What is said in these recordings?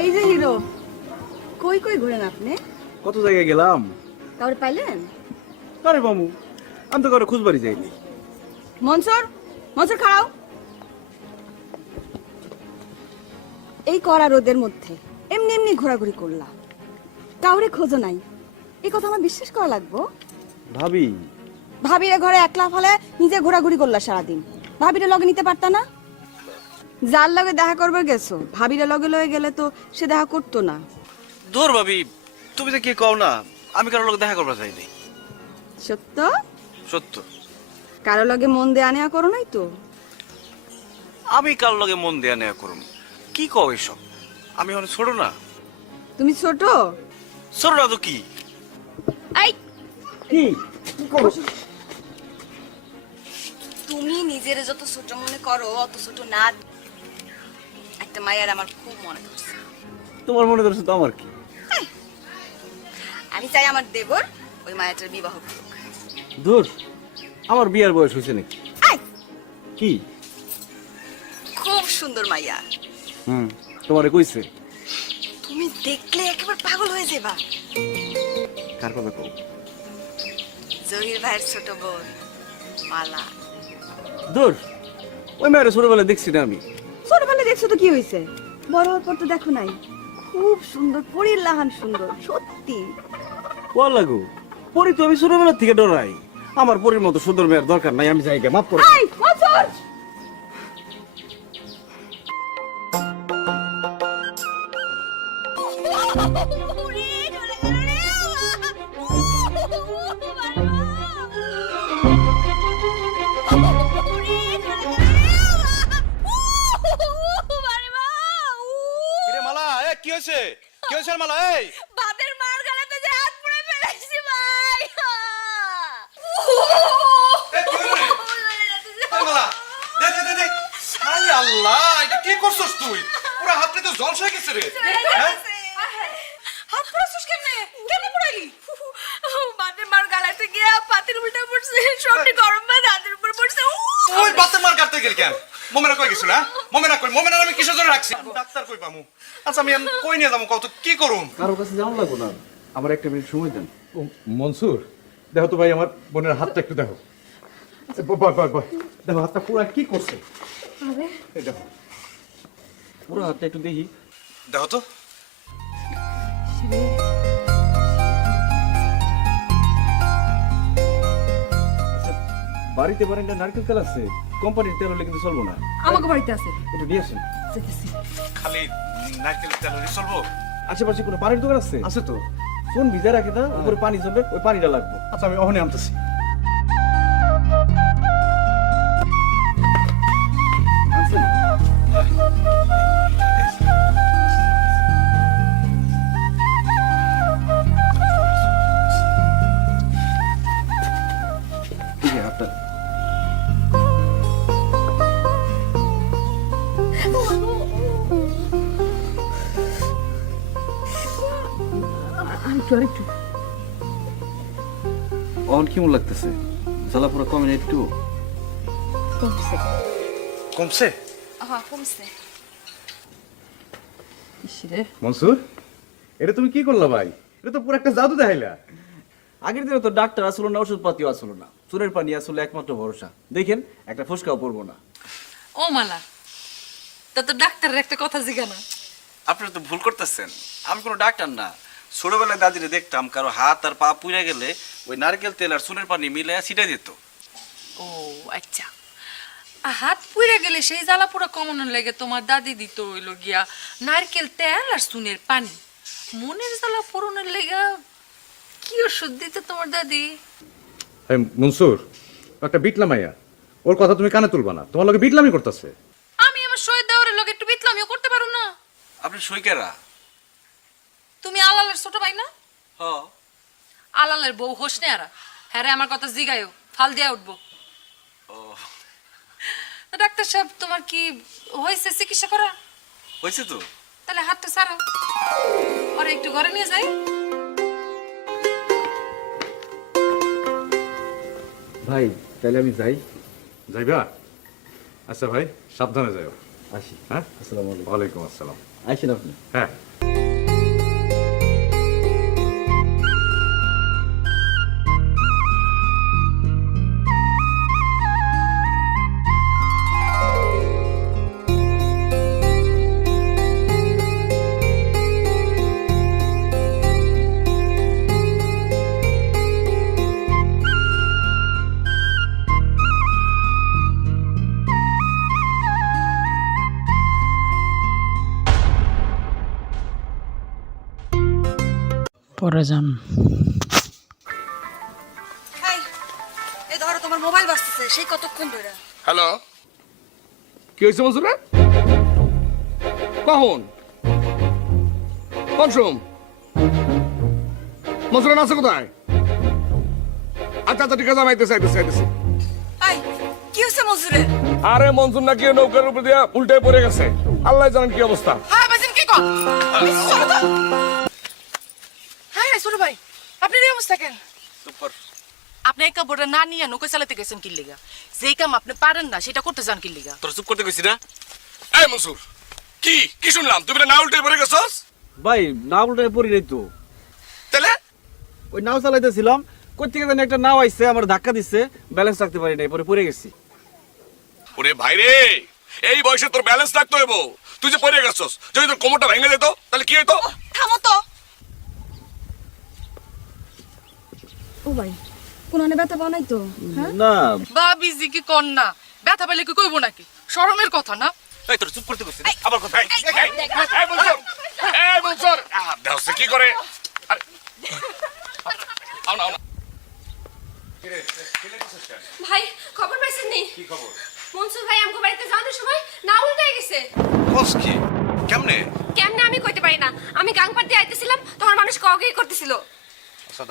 এই যে হিরো কই কই ঘুরেন আপনি? কত জায়গায় গেলাম? কাউরে পাইলেন? আরে মামু আমি তো কারও খুঁজবাড়ি যাইনি। মনসুর মনসুর খাও এই কড়া রোদের মধ্যে এমনি এমনি ঘোরাঘুরি করলা কাউরে খোঁজো নাই। এই কথা আমার বিশ্বাস করা লাগবো? ভাবি। ভাবিরে ঘরে একলা ফলে নিজে ঘোরাঘুরি করলা সারাদিন। ভাবিরে লগে নিতে পারতা না? যার লগে দেখা করবে গেছো ভাবিরে লগে লগে গেলে তো সে দেখা করতো না। দূর ভাবি তুমি তো কি কও না আমি কারোর লোক দেখা করবার চাইনি সত্য? সত্য। কারও লগে মন দেয়া নেওয়া করো নাই তো? আমি কার লগে মন দেয়া নেয়া করুন কি কও এসব? আমি অনেক ছোট না। তুমি ছোট? ছোট না তো কি? এই! কি? তুমি নিজের যত ছোট মনে করো অত ছোট না। একটা মায়ের আমার খুব মনে করছে তোমার মনে করছে তো আমার কি? আমি চাই আমার দেবর ওই মায়াটার বিবাহ করুক। দূর আমার বিয়ার বয়স হয়েছে নাকি? কি? খুব সুন্দর মাইয়া। হুম তোমারে কইছে। তুমি দেখলে একেবারে পাগল হয়ে যাবা কার কথা কও? জহির ভাইয়ের ছোট বোন মালা। দূর ওই মেয়ের ছোটবেলায় দেখছি না আমি। ছোটবেলায় দেখছ তো কি হয়েছে বড় হওয়ার পর তো দেখো নাই। খুব সুন্দর পরীর লাহান সুন্দর সত্যি। বল লাগু পরি তো আমি ছোটবেলা থেকে ডরাই। আমার পরির মতো সুন্দর মেয়ের দরকার নাই আমি যাই গে, মাফ করো এই ha কিরে হয়েছে? কি হয়েছে মালা এই! বাপের মার গালাতে যে হাত পুড়ে ফেলেছি ভাই। মালা আল্লাহ এটা কি করছস তুই? পুরো তো জল হয়ে গেছে রে। হ্যাঁ? হাত পুড়াছিস কেমনে? কেমনে পুড়াইলি বাপের মার গালাতে গিয়ে পাতির উল্টা পড়ছে সবটি গরম ভাত হাতের উপর পড়ছে। ওই বাতে মার কাটতে গেল কেন? মোমেনা কই গেছিল হ্যাঁ মোমেনা কই? মোমেনা আমি কিসের জন্য রাখছি? ডাক্তার কই পামু? আচ্ছা আমি কই নিয়ে যাব কত কি করুম? কারও কাছে যাওয়া লাগবো না। আমার একটা মিনিট সময় দেন। মনসুর? দেখো তো ভাই আমার বোনের হাতটা একটু দেখো। বয় বয় বয় দেখো হাতটা পুরো কি করছে? এই দেখো। পুরো হাতটা একটু দেখি। দেখো তো। বাড়িতে পারেন নারকেল তেল আছে? কোম্পানির তেল হলে কিন্তু চলবো না। আমাকে বাড়িতে আছে। একটু নিয়ে আসেন। খালি নারকেল তেল হলে চলবো? আশেপাশে কোনো পানির দোকান আছে? আছে তো। ফোন ভিজা রাখে না উপরে পানি জমবে ওই পানিটা লাগবে। আচ্ছা আমি ওখানে আনতেছি। কেমন লাগতেছে? জ্বালা পুরো কমে না একটু কমছে। হ্যাঁ কমছে। মনসুর এটা তুমি কি করলা ভাই? এটা তো পুরো একটা জাদু দেখাইলা। আগের দিনে তো ডাক্তার আসলো না ওষুধপাতিও আসলো না। চুনের পানি আসলে একমাত্র ভরসা। দেখেন একটা ফুসকাও পড়ব না। ও মালা তা তো ডাক্তারের একটা কথা জিগানা। আপনারা তো ভুল করতেছেন। আমি কোনো ডাক্তার না। ছোটবেলায় দাদিরে দেখতাম কারও হাত আর পা পুড়ে গেলে ওই নারকেল তেল আর চুনের পানি মিলে ছিটাই দিত। ও আচ্ছা। আ, হাত পুড়ে গেলে সেই জ্বালা পুরো কমানোর লেগে তোমার দাদি দিত হইল গিয়া নারকেল তেল আর সুনের পানি। মনের জ্বালা পূরণের লেগে কি ওষুধ দিত তোমার দাদি? এই মনসুর ও একটা বিটলা মাইয়া ওর কথা তুমি কানে তুলবা না তোমার লগে বিটলামি করতেছে। আমি আমার শহীদ দেওয়ারের লগে একটু বিতলামিও করতে পারো না। আপনি সইকেরা তুমি আলালের ছোট ভাই না? হ। আলালের বউ হোসনে আরা। হ্যাঁ রে, আমার কথা জিগায়ও ফাল দিয়া উঠবো। তা ডাক্তার সাহেব তোমার কি হয়েছে চিকিৎসা করা হয়েছে তো। তাহলে হাতটা সারা ওরে একটু ঘরে নিয়ে যাই। ভাই তাহলে আমি যাই। যাইবা? আচ্ছা ভাই সাবধানে যাও আসি। হ্যাঁ? আসসালামু আলাইকুম। ওয়ালাইকুম আসসালাম। আইসেন আপনি? হ্যাঁ। সেই কতক্ষণ ধরে? হ্যালো। কি হয়েছে মনসুরে? কখন? কোন সোম মনসুরে আছে কোথায়? আচ্ছা আচ্ছা ঠিক আছে আমি আইতেছি আইতেছি আইতেছি। কি হয়েছে মজুরে আরে মনসুর নাকি নৌকার উপর দিয়া উল্টে পড়ে গেছে। আল্লাহ জানেন কি অবস্থা। হ্যাঁ বাজিন কি কর হ্যাঁ ভাই। আপনি এই অবস্থা কেন? সুপার আপনি এই কাপড়টা না নিয়ে নৌকা চালাতে গেছেন কি লিগা যেই কাম আপনি পারেন না সেটা করতে যান কি লিগা তোর চুপ করতে কইছি না? এই মনসুর কি কি শুনলাম? তুমি না উল্টে পড়ে গেছস? ভাই না উল্টায় পড়ি নাই তো। তাহলে? ওই নাও চালাইতেছিলাম কই থেকে জানি একটা নাও আইছে আমার ধাক্কা দিচ্ছে ব্যালেন্স রাখতে পারি নাই পরে পড়ে গেছি। ওরে ভাই রে এই বয়সে তোর ব্যালেন্স রাখতে হইব। তুই যে পড়ে গেছস যদি তোর কোমরটা ভেঙে যেত তাহলে কি হইতো? থামো তো। ও ভাই কোন আনে ব্যথা পাও নাই তো হ্যাঁ? না। কি কর না? ব্যথা পেলে কি কইব নাকি? শরমের কথা না? এই তোর চুপ করতে আবার কথা। এই, এই, এই, মনসুর, এই, মনসুর, আহ, দেখো সে কি করে? আও না, আও না। ভাই খবর পাইছেন নি? কি খবর? মনসুর ভাই আমগো বাড়িতে যাওয়ার সময় না উল্টাই গেছে। বস কি? কেমনে? কেমনে আমি কইতে পারি না? আমি গাংপাট দিয়ে আইতেছিলাম তখন মানুষ কাউকেই করতেছিল। আচ্ছা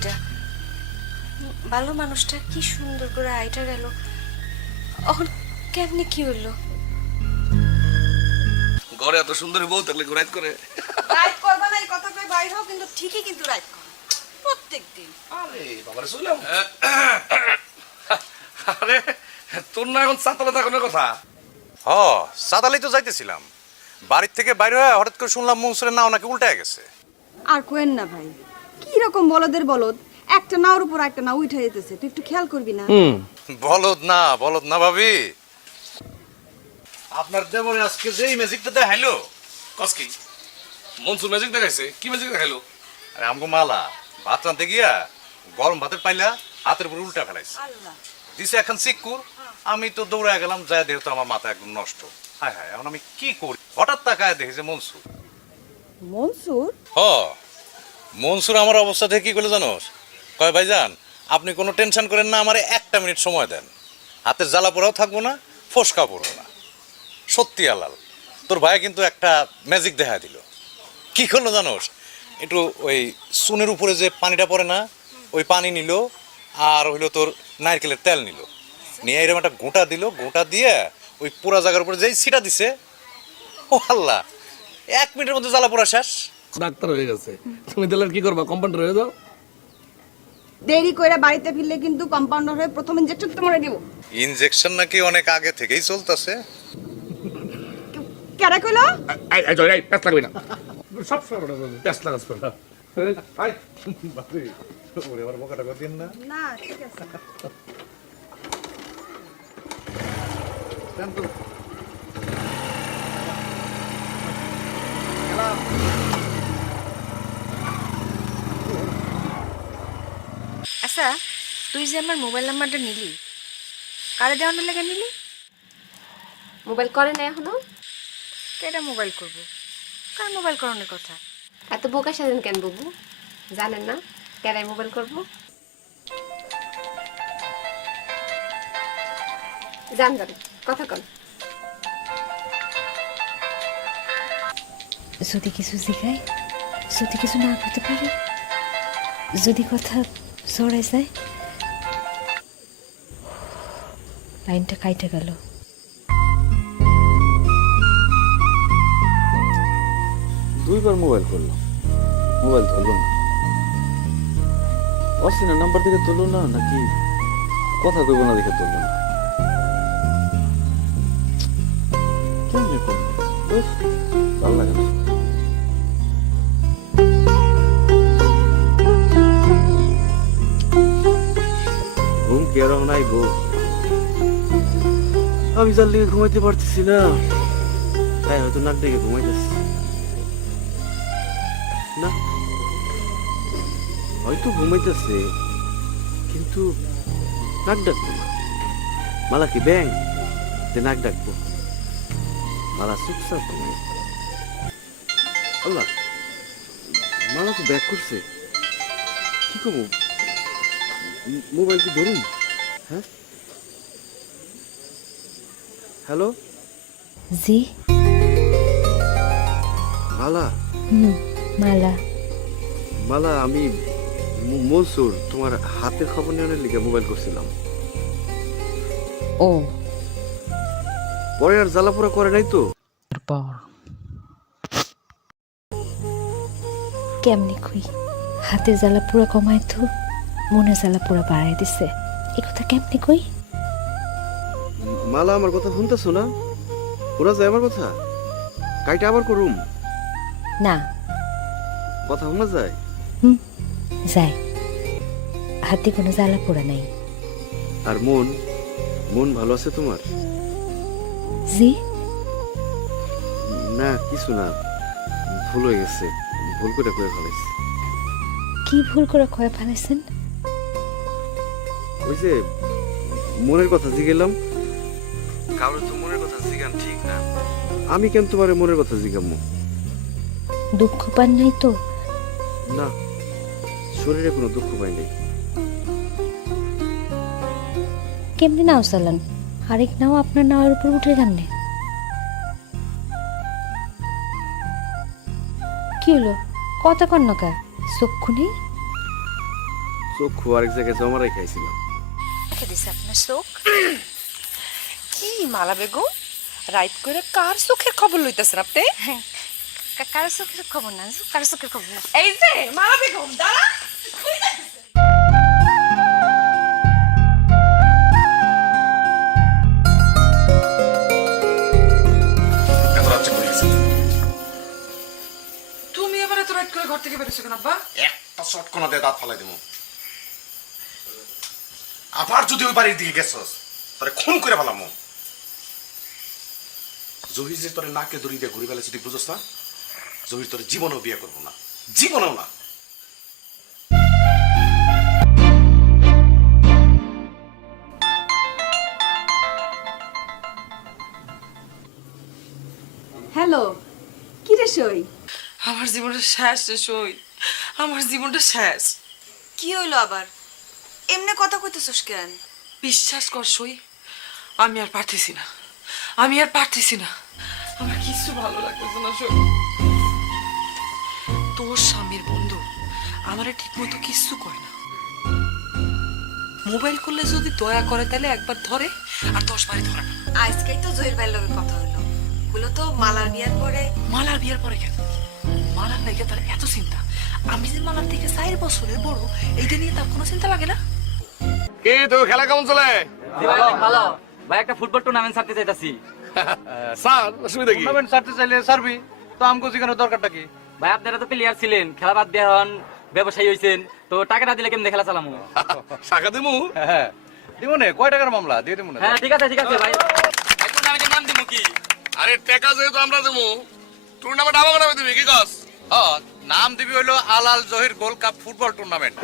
এটা। ভালো মানুষটা কি সুন্দর করে আইটা গেল। এখন কেমনে কি হলো ঘরে এত সুন্দর বউ থাকলে ঘুরাইত করে? রাইট করবা না এই কথা কই বাইর হও কিন্তু ঠিকই কিন্তু রাইট করো। প্রত্যেক দিন আরে বাবারে শুনলাম আরে তোর না এখন চাতলে থাকানোর কথা? হ সাদালেই তো যাইতেছিলাম। বাড়ির থেকে বাইরে হয়ে হঠাৎ করে শুনলাম মনসুরের নাও নাকি উল্টে গেছে। আর কোয়েন না ভাই। কি রকম বলদের বলদ? একটা নাওর উপর একটা নাও উঠে যেতেছে। তুই একটু খেয়াল করবি না? বলদ না বলদ না ভাবি। আপনার দেবরে আজকে যেই ম্যাজিকটা দেখাইলো কস কি? মনসুর ম্যাজিক দেখাইছে? কি ম্যাজিক দেখাইলো? আরে আমগো মালা ভাত রাঁধতে গিয়া গরম ভাতের পাইলা হাতের উপর উল্টা ফেলাইছে। আল্লাহ। দিছে এখন সিক্কুর। আমি তো দৌড়ে গেলাম যায় দেখে তো আমার মাথা একদম নষ্ট। হায় হায় এখন আমি কি করি? হঠাৎ তাকায় দেখেছে মনসুর। মনসুর? হ। মনসুর, আমার অবস্থা দেখে কি করল জানোস? কয়, ভাইজান, আপনি কোনো টেনশন করেন না, আমার একটা মিনিট সময় দেন। হাতের জ্বালা পোড়াও থাকব না ফসকা পড়ব না। সত্যি আলাল তোর ভাই কিন্তু একটা ম্যাজিক দেখা দিল। কি করল জানোস? একটু ওই সুনের উপরে যে পানিটা পড়ে না, ওই পানি নিল, আর হইল তোর নারকেলের তেল নিল। নিয়ে এরকম একটা গোটা দিল, গোটা দিয়ে ওই পুরা জায়গার উপরে যেই সিটা দিছে, ও আল্লাহ, এক মিনিটের মধ্যে জ্বালা পোড়া শেষ। ডাক্তার হয়ে গেছে। তুমি তাহলে কি করবা? কম্পাউন্ডার হয়ে যাও। দেরি কইরা বাড়িতে ফিরলে কিন্তু কম্পাউন্ডার হয়ে প্রথম ইনজেকশন তোমারে দিব। ইনজেকশন নাকি অনেক আগে থেকেই চলতেছে। কেরা কইলো? এই এই এই প্যাস লাগবে না। সব সময় প্যাস লাগাস না আই বাপরে। ওরে আবার বোকাটা করে দিন না। না ঠিক আছে। জান তো আচ্ছা তুই যে আমার মোবাইল নাম্বারটা নিলি কারে দেওয়ানোর লেগে নিলি? মোবাইল করে না এখনও। কেটা মোবাইল করব? কার মোবাইল করানোর কথা? এত বোকা সাজেন কেন বাবু? জানেন না কেরাই মোবাইল করব। জান জান কথা কন। যদি কিছু শেখায় যদি কিছু না করতে পারি যদি কথা চড়াইছে লাইনটা কাইটে গেল। দুইবার মোবাইল করল মোবাইল ধরলো না। অশ্লীল নাম্বার দিকে তুললো না, নাকি কথা কইব না দেখে তুললো না। কেমনি করল কি গো আমি যার লিগে ঘুমাইতে পারতেছি না। তাই হয়তো নাক ডেকে ঘুমাইতেছি। না, হয়তো ঘুমাইতেছে, কিন্তু নাক ডাকবো না। মালা কি ব্যাং? যে নাক ডাকবো। মালা চুপচাপ ঘুমাই। আল্লাহ, মালা তো ব্যাক করছে। কি করব? মোবাইল কি ধরুন? হ্যাঁ? হ্যালো? জি। মালা? হুম মালা। মালা আমি মনসুর তোমার হাতের খবর নেওয়ার লিগে মোবাইল করছিলাম। ও। পরে আর জ্বালাপোড়া করে নাই তো? কেমনি কই? হাতের জ্বালা পুরা কমায় তো মনের জ্বালা পুরা বাড়াই দিছে। এ কথা কেমনি কই? মালা আমার কথা শুনতেছো না? ওরা যায় আমার কথা? কাইটা আবার করুম? না। কথা শোনা যায়? হুম যাই হাতে কোনো জ্বালা পোড়া নাই। আর মন? মন ভালো আছে তোমার? জি? না কিছু না। ভুল হয়ে গেছে। ভুল করে করে ফেলাইছি। কি ভুল করে কয়ে ফেলেছেন ওই যে মনের কথা জিগেলাম কারোর তো মনের কথা জিগান ঠিক না। আমি কেন তোমার মনের কথা জিগামু? দুঃখ পান নাই তো? না শরীরে কোনো দুঃখ পাই নাই। কেমনি নাও চালান আরেক নাও আপনার নাওয়ার উপর উঠে কেমনে? কি হলো? কথা কন নকা চক্ষু নেই? চক্ষু আরেক জায়গায় জমা রেখাইছিলাম দিছে আপনার চোখ। কি মালা বেগম? রাইট করে কার চোখের খবর লইতেছেন আপনি? কারও চোখের খবর না কারও চোখের খবর? না এই যে মালা বেগম দাঁড়া। তুমি এবার এত রাত করে ঘর থেকে বেরোছো কেন আব্বা? একটা চটকনা দিয়ে দাঁত ফালাই দেবো আবার যদি ওই বাড়ির দিকে গেছস তাহলে খুন করে ফেলামো জহির যে তোরে নাকে দড়ি দিয়ে ঘুরে ফেলেছে তুই বুঝোস না? জহির তোর জীবনেও বিয়ে করব না। জীবনেও না। হ্যালো কি রে সই? আমার জীবনটা শেষ রে সই। আমার জীবনটা শেষ। কি হইল আবার? এমনি কথা কইতেছস কেন? বিশ্বাস কর সই আমি আর পারতেছি না। আমি আর পারতেছি না। আমার কিছু ভালো লাগতেছে না সই। তোর স্বামীর বন্ধু আমারে ঠিক মতো কিচ্ছু কয় না। মোবাইল করলে যদি দয়া করে তাহলে একবার ধরে আর দশ বারে ধরে না। আজকেই তো জহির ভাইয়ের লগে কথা হইল। বলো তো মালার বিয়ার পরে। মালার বিয়ার পরে কেন? মালার লাগে তার এত চিন্তা। আমি যে মালার থেকে চার বছরের বড় এইটা নিয়ে তার কোনো চিন্তা লাগে না? কি তোর খেলা কেমন চলে? ভালো ভাই একটা ফুটবল টুর্নামেন্ট ছাড়তে চাইতাছি। স্যার অসুবিধা কি? টুর্নামেন্ট ছাড়তে চাইলে সার্ভি তো আমগো জিগানোর দরকারটা কি? ভাই আপনারা তো প্লেয়ার ছিলেন খেলা বাদ দিয়ে হন ব্যবসায়ী হইছেন তো টাকা না দিলে কেমনে খেলা চালামু? শাখা দিমু? হ্যাঁ দিব নে কয় টাকার মামলা? দিয়ে দিব না। হ্যাঁ ঠিক আছে ঠিক আছে ভাই। ভাই টুর্নামেন্টের নাম দিমু কি? আরে টাকা যেহেতু আমরা দেবো টুর্নামেন্ট আমাকে নামে দিবি কি কস? হ্যাঁ, নাম দিবি হইল Alal Zahir gold cup football tournament.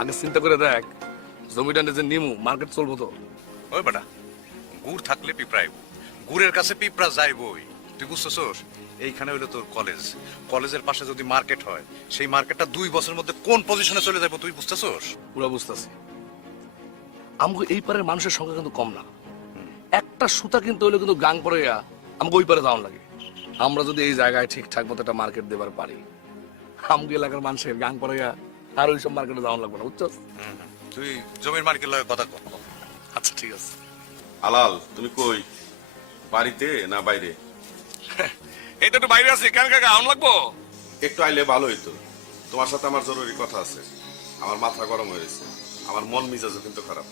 আগে চিন্তা করে দেখ জমিটা নিজে নিমু মার্কেট চলবো তো। ওই বেটা গুড় থাকলে পিঁপড়া আইব। গুড়ের কাছে পিঁপড়া যাইবই। তুই বুঝতেছোস? এইখানে হইল তোর কলেজ কলেজের পাশে যদি মার্কেট হয় সেই মার্কেটটা দুই বছরের মধ্যে কোন পজিশনে চলে যাব তুই বুঝতেছোস? পুরো বুঝতেছি। আমাকে এই পারের মানুষের সংখ্যা কিন্তু কম না। একটা সুতা কিনতে হলে কিন্তু গাং পরে আমাকে ওই পারে যাওয়ান লাগে। আমরা যদি এই জায়গায় ঠিকঠাক মতো একটা মার্কেট দেবার পারি আমাকে এলাকার মানুষের গাং পরে আর ওই সব মার্কেটে যাওয়ান লাগবে না বুঝছ? তুই জমির মার্কেট লগে কথা কর আচ্ছা ঠিক আছে। আলাল তুমি কই? বাড়িতে না বাইরে? এই তো একটু বাইরে আছি। কেন কাকা আম লাগবো? একটু আইলে ভালো হইতো। তোমার সাথে আমার জরুরি কথা আছে। আমার মাথা গরম হয়ে গেছে। আমার মন মিজাজও কিন্তু খারাপ।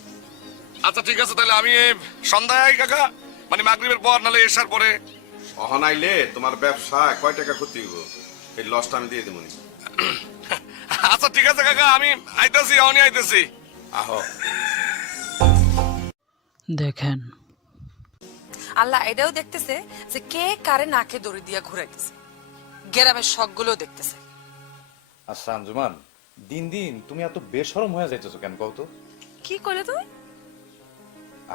আচ্ছা ঠিক আছে তাহলে আমি সন্ধ্যায় আই কাকা মানে মাগরিবের পর নালে এসার পরে। অহন আইলে তোমার ব্যবসা কয় টাকা ক্ষতি হইব? এই লসটা আমি দিয়ে দেবো নি। আচ্ছা ঠিক আছে কাকা আমি আইতেছি অনি আইতেছি। আহো। দেখেন। আল্লাহ এটাও দেখতেছে যে কে কারে নাকে দড়ি দিয়া ঘুরে গেছে গেরামের শখগুলো দেখতেছে। আচ্ছা আঞ্জুমান দিন দিন তুমি এত বেশরম হয়ে যাইতেছো কেন কও তো? কি করলে তুই?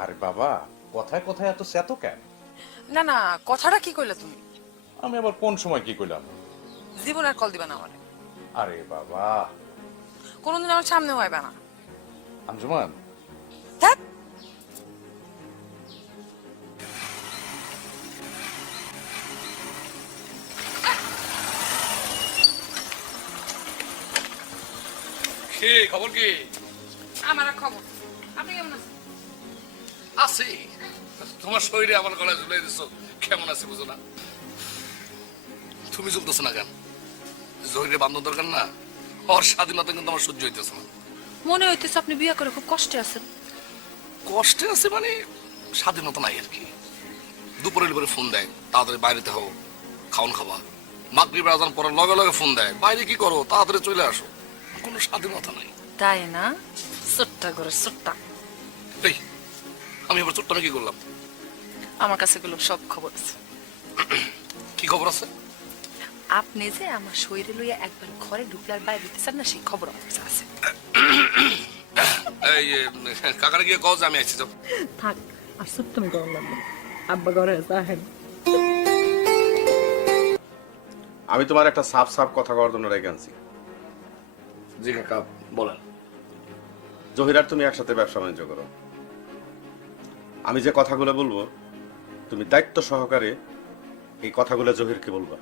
আরে বাবা কথায় কথায় এত চেতো কেন? না না কথাটা কি কইলা তুমি? আমি আবার কোন সময় কি কইলাম? জীবন আর কল দিবা না আমার। আরে বাবা। কোনোদিন আমার সামনে হইবে না। আঞ্জুমান। ধ্যাৎ কি খবর কি? আমার খবর। আপনি কেমন আছেন? আছি। তোমার শরীরে আমার গলায় ঝুলাই দিছো। কেমন আছে বুঝো না? তুমি চলতেছো না কেন? জহিরে বান্ধব দরকার না? ওর স্বাধীনতা কিন্তু আমার সহ্য হইতেছে না। মনে হইতেছে আপনি বিয়ে করে খুব কষ্টে আছেন। কষ্টে আছে মানে স্বাধীনতা নাই আর কি। দুপুরের পরে ফোন দেয় তাড়াতাড়ি বাইরেতে হও খাওন খাওয়া মাগরিব আজান পরে লগে লগে ফোন দেয় বাইরে কি করো তাড়াতাড়ি চলে আসো। কোনো স্বাধীনতা নাই। তাই না? ছোট্টা করে ছোট্টা। এই আমি এবার ছোট্ট আমি কি করলাম? আমার কাছে এগুলো সব খবর আছে। কি খবর আছে? আপনি যে আমার শরীরে লইয়া একবার ঘরে ঢুকলার বাইরে দিতেছেন না সেই খবর আমার কাছে আছে। এই কাকারে গিয়ে কও যে আমি আইছি যাও। থাক আর ছোট্ট আমি গরম লাগবে আব্বা ঘরে আছে আহেন। আমি তোমার একটা সাফ সাফ কথা করার জন্য রেখে আনছি। জি কাকা বলেন। জহিরার তুমি একসাথে ব্যবসা বাণিজ্য করো। আমি যে কথাগুলো বলব তুমি দায়িত্ব সহকারে এই কথাগুলো জহিরকে বলবা।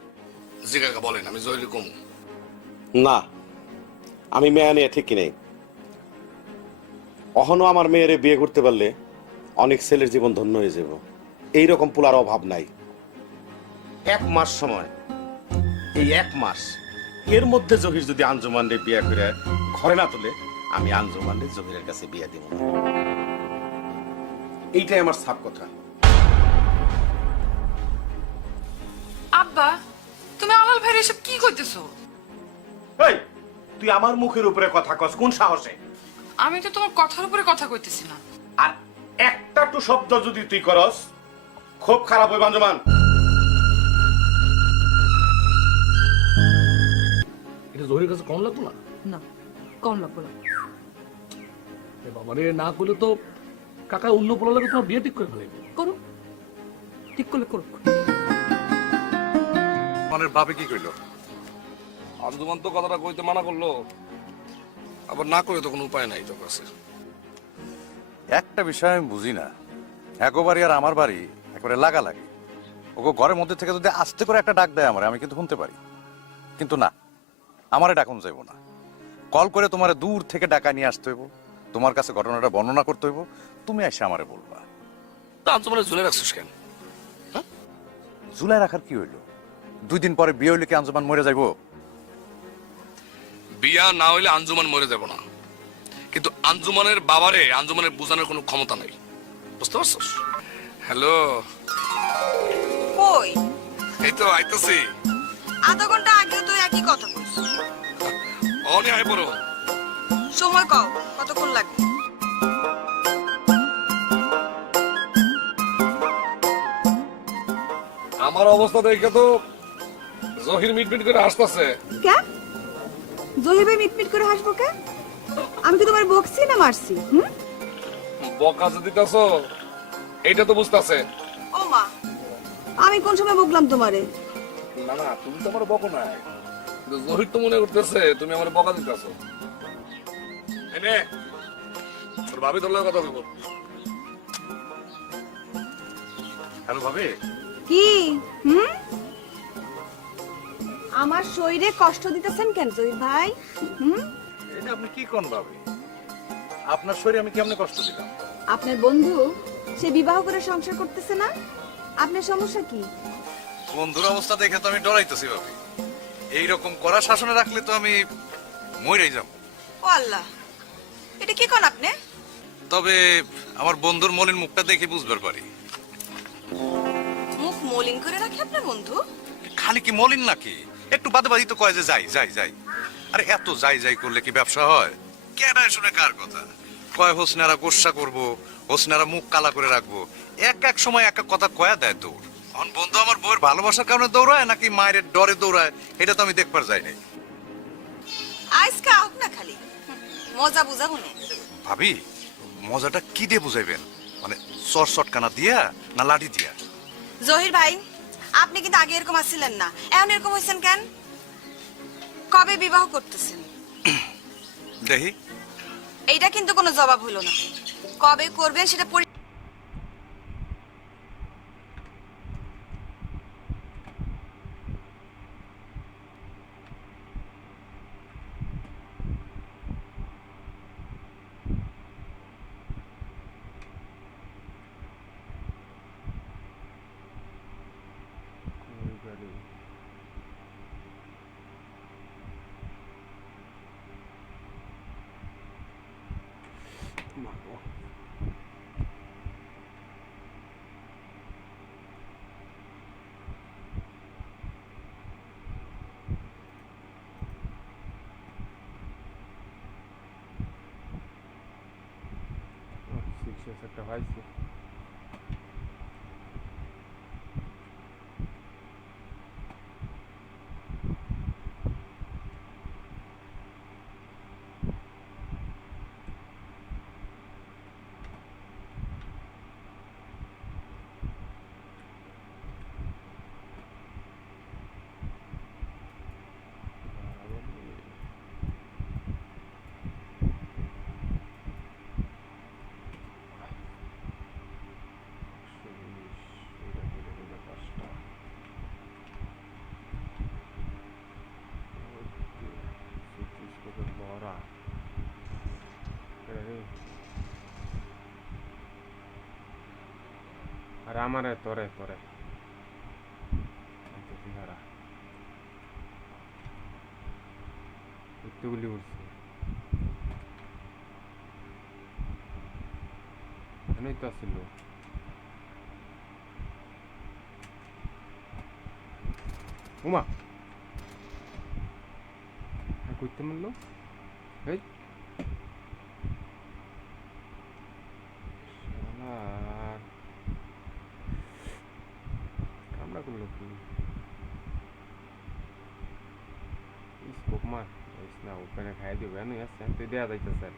জি কাকা বলেন আমি জহির কম। না আমি মেয়া নিয়ে ঠিকই নেই। অহনো আমার মেয়েরে বিয়ে করতে পারলে অনেক ছেলের জীবন ধন্য হয়ে যাব। এই রকম পোলার অভাব নাই। এক মাস সময় এই এক মাস এর মধ্যে জহির যদি আঞ্জুমানরে বিয়ে করে ঘরে না তোলে আমি আঞ্জুমানরে জহিরের কাছে বিয়ে দিব না। এইটাই আমার সাপ কথা। আব্বা তুমি আলাল ভাইয়ের এসব কি করতেছো এই তুই আমার মুখের উপরে কথা কস কোন সাহসে? আমি তো তোমার কথার উপরে কথা কইতেছি না। আর একটা টু শব্দ যদি তুই করস খুব খারাপ হইব আঞ্জুমান। এটা জহির কাছে কম লাগতো না? না কম লাগবো না। বাবারে না করলে তো কাকা অন্য পোলা লাগে তোমার বিয়ে ঠিক করে ফেলে। করুক। ঠিক করলে করুক। মনের ভাবে কি কইলো? আঞ্জুমান তো কথাটা কইতে মানা করল আবার না করে তো কোনো উপায় নাই তোর কাছে। একটা বিষয় আমি বুঝি না। একবারই আর আমার বাড়ি একবারে লাগা লাগে ওকে ঘরের মধ্যে থেকে যদি আস্তে করে একটা ডাক দেয় আমার আমি কিন্তু শুনতে পারি। কিন্তু না আমারে ডাকুন যাইব না। কল করে তোমার দূর থেকে ডাকা নিয়ে আসতে হইব। তোমার কাছে ঘটনাটা বর্ণনা করতে হইব। তুমি এসে আমারে বলবা। তা আঞ্জুমানে ঝুলে রাখছিস কেন? জুলাই রাখার কি হইল? দুই দিন পরে বিয়ে হইলে কি আঞ্জুমান মরে যাইবো? বিয়া না হইলে আঞ্জুমান মরে যাব না। কিন্তু আঞ্জুমানের বাবারে আঞ্জুমানের বোঝানোর কোনো ক্ষমতা নাই। বুঝতে পারছস? হ্যালো? কই? এই তো আইতাছি। আধা ঘণ্টা আগেও তো একই কথা কইছ অনে আয় পড়ো সময় কও কতক্ষণ লাগবে? আমার অবস্থা দেখে তো জহির মিটমিট করে হাসতাছে। কে? জহিবে মিটমিট করে হাসবো কে? আমি কি তোমার বকছি না মারছি হুম? বকা যে দিতেছ এইটা তো বুঝতাছে। ও মা আমি কোন সময় বকলাম তোমারে? না না তুমি তো আমার বকো কিন্তু জহির তো মনে করতেছে তুমি আমার বকা দিতেছ। এনে তোর ভাবি তোর কথা বলব। হ্যালো ভাবে? কি? হুম? আমার শরীরে কষ্ট দিতেছেন কেন জহির ভাই? হুম? এটা আপনি কি কোন ভাবে? আপনার শরীরে আমি কেমনে কষ্ট দিলাম? আপনার বন্ধু সে বিবাহ করে সংসার করতেছে না? আপনার সমস্যা কি? বন্ধুর অবস্থা দেখে তো আমি ডরাইতেছি ভাবি। এইরকম করা শাসনে রাখলে তো আমি মরেই যাব। ও আল্লাহ এটা কি কোন আপনি? তবে আমার বন্ধুর মলিন মুখটা দেখে বুঝবার পারি। মলিন করে রাখে আপনার বন্ধু? খালি কি মলিন নাকি? একটু বাদে বাদি তো কয় যে যাই যাই যাই। আরে এত যাই যাই করলে কি ব্যবসা হয়? কেডায় শুনে কার কথা? কয় হোসনারা গোসা করব হোসনারা মুখ কালা করে রাখব। এক এক সময় এক এক কথা কয়া দেয় দৌড়। এখন বন্ধু আমার বউয়ের ভালোবাসার কারণে দৌড়ায় নাকি মায়ের ডরে দৌড়ায়? এটা তো আমি দেখবার যাই নাই। আইসকা হোক না খালি। মজা বুঝা হুনে ভাবি মজাটা কি দিয়ে বুঝাইবেন? মানে চট চটকানা দিয়া না লাঠি দিয়া? জহির ভাই আপনি কিন্তু আগে এরকম আসছিলেন না। এখন এরকম হয়েছেন কেন? কবে বিবাহ করতেছেন? দেখি। এইটা কিন্তু কোনো জবাব হলো না। কবে করবেন সেটা পরি- আর আমারে তোরে তোরে। চেহারা। উত্তগুলি উঠছে। এখানেই তো আসছিল উমা। করতে মারলো এই শালার কামড়া করল কি স্কোপ মার ওইস না ওখানে খাই দিবে না আসছে তুই দেয়া যাইতেছে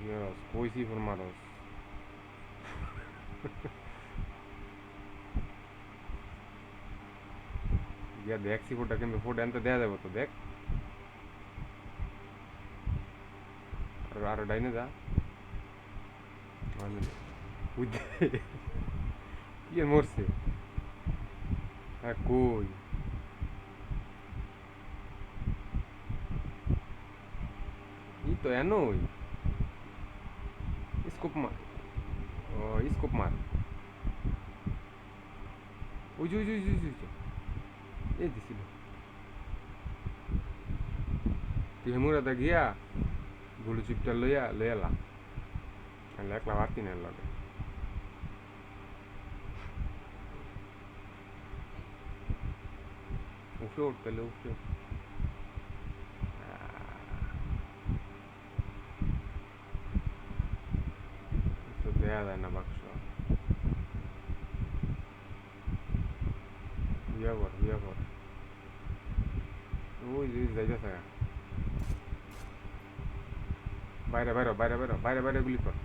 Dios, কইছি ফোর মারস। গিয়া দেখছি ফোরটা কিন্তু ফোরটা এনতে দেয়া যাবে তো দেখ। আর আরও ডাইনে যা। বুঝতে কি আর মরছে? হ্যাঁ কই ই তো এনই স্কোপ মার ও স্কোপ মার ওই যে ওই যে ওই যে, ওই যে, ওই যে। এই দিছিল তুই হেমুরাতে গিয়া গুলু চিপটা লইয়া লইয়া লা তাহলে একলা পারতি না এর লগে উঠে উঠ উঠে। দেয়া যায় না বাক্স বিয়া কর বিয়া কর ওই যে যাইতেছে বাইরে বাইরে বাইরে বাইরে বাইরে বাইরে গুলি কর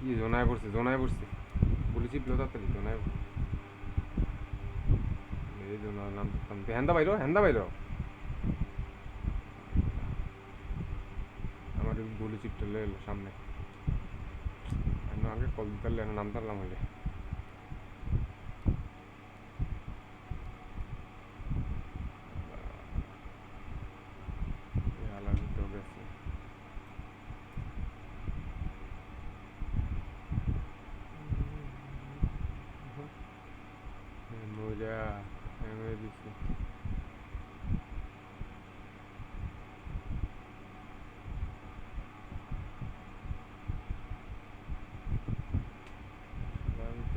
কি জোনায় পড়ছে জোনায় পড়ছে। গুলি চিপলো তাড়াতাড়ি জোনায় পড়ছে। এই জোনার নাম হ্যান্দা বাইরো হ্যান্দা বাইরো আমার গুলি চিপটা সামনে। আমি আগে কল দিতে পারলে নাম তারলাম হইলে।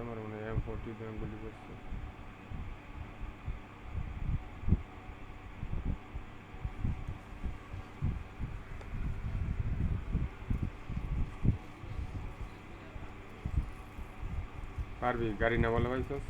আমার মনে হয় এম ফোরটি দিয়ে গুলি করছে। পারবি? গাড়ি নামালে পাইছস